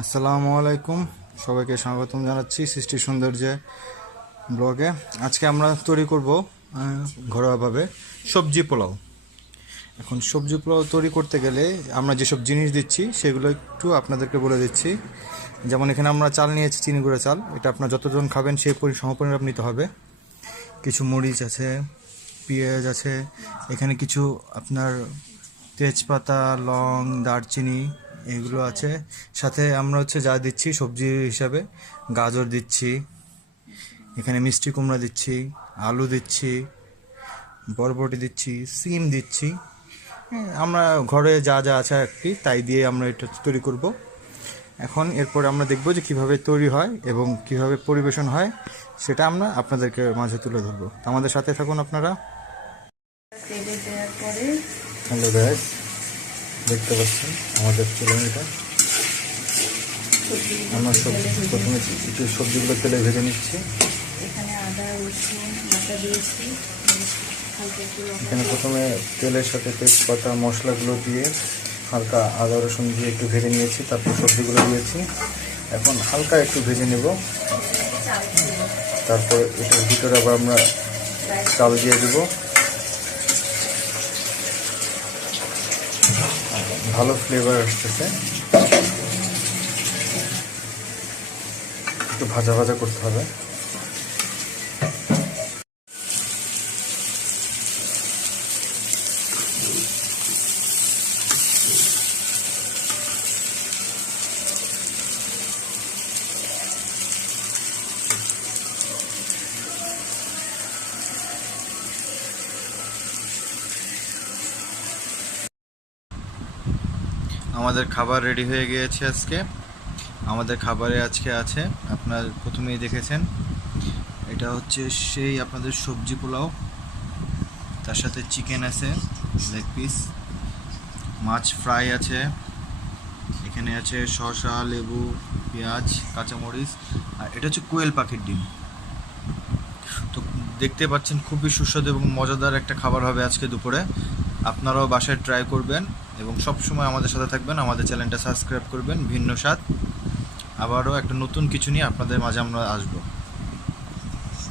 আসসালামু আলাইকুম, সবাইকে স্বাগতম জানাচ্ছি সৃষ্টি সৌন্দর্যে ব্লগে। আজকে আমরা তৈরি করব ঘরোয়াভাবে সবজি পোলাও। এখন সবজি পোলাও তৈরি করতে গেলে আমরা যেসব জিনিস দিচ্ছি সেগুলো একটু আপনাদেরকে বলে দিচ্ছি। যেমন এখানে আমরা চাল নিয়েছি, চিনি গুঁড়া চাল। এটা আপনার যতজন খাবেন সেই সমপরিমাণ নিতে হবে। কিছু মরিচ আছে, পেঁয়াজ আছে, এখানে কিছু আপনার তেজপাতা, লং, দারচিনি এগুলো আছে। সাথে আমরা যা দিচ্ছি সবজি হিসাবে গাজর দিচ্ছি, এখানে মিষ্টি কুমড়া দিচ্ছি, আলু দিচ্ছি, বরবটি দিচ্ছি, সিম দিচ্ছি। হ্যাঁ, আমরা ঘরে যা যা আছে আর কি তাই দিয়ে আমরা এটা তৈরি করব। এখন এরপর আমরা দেখব যে কীভাবে তৈরি হয় এবং কীভাবে পরিবেশন হয়, সেটা আমরা আপনাদেরকে মাঝে তুলে ধরবো। আমাদের সাথে থাকুন আপনারা। তেলে দেওয়ার পরে হ্যালো গাইস, দেখতে পাচ্ছেন আমাদের চিকেনটা। আমরা প্রথমে একটু সবজিগুলো তেলে ভেজে নিচ্ছি। এখানে আদা রসুন বাটা দিয়েছি, এখানে প্রথমে তেলের সাথে তেজপাতা মশলাগুলো দিয়ে হালকা আদা রসুন দিয়ে একটু ভেজে নিয়েছি, তারপর সবজিগুলো দিয়েছি। এখন হালকা একটু ভেজে নেব, তারপর এটার ভিতরে আবার আমরা চাল দিয়ে দেব। ভালো ফ্লেভার আসতেছে, একটু ভাজা ভাজা করতে হবে। আমাদের খাবার রেডি হয়ে গিয়েছে আজকে। আমাদের খাবারে আজকে আছে, আপনার প্রথমেই দেখেছেন, এটা সেই আপনাদের সবজি পোলাও। তার সাথে চিকেন আছে, লেগ পিস, মাছ ফ্রাই আছে, এখানে আছে শসা, লেবু, পেঁয়াজ, কাঁচামরিচ, আর এটা কোয়েল পাখির ডিম। তো দেখতে পাচ্ছেন খুবই সুস্বাদু এবং মজাদার একটা খাবার হবে আজকে দুপুরে। আপনারাও বাসায় ট্রাই করবেন এবং সব সময় আমাদের সাথে থাকবেন। আমাদের চ্যানেলটা সাবস্ক্রাইব করবেন। ভিন্ন স্বাদ আবারও একটা নতুন কিছু নিয়ে আপনাদের মাঝে আমরা আসবো।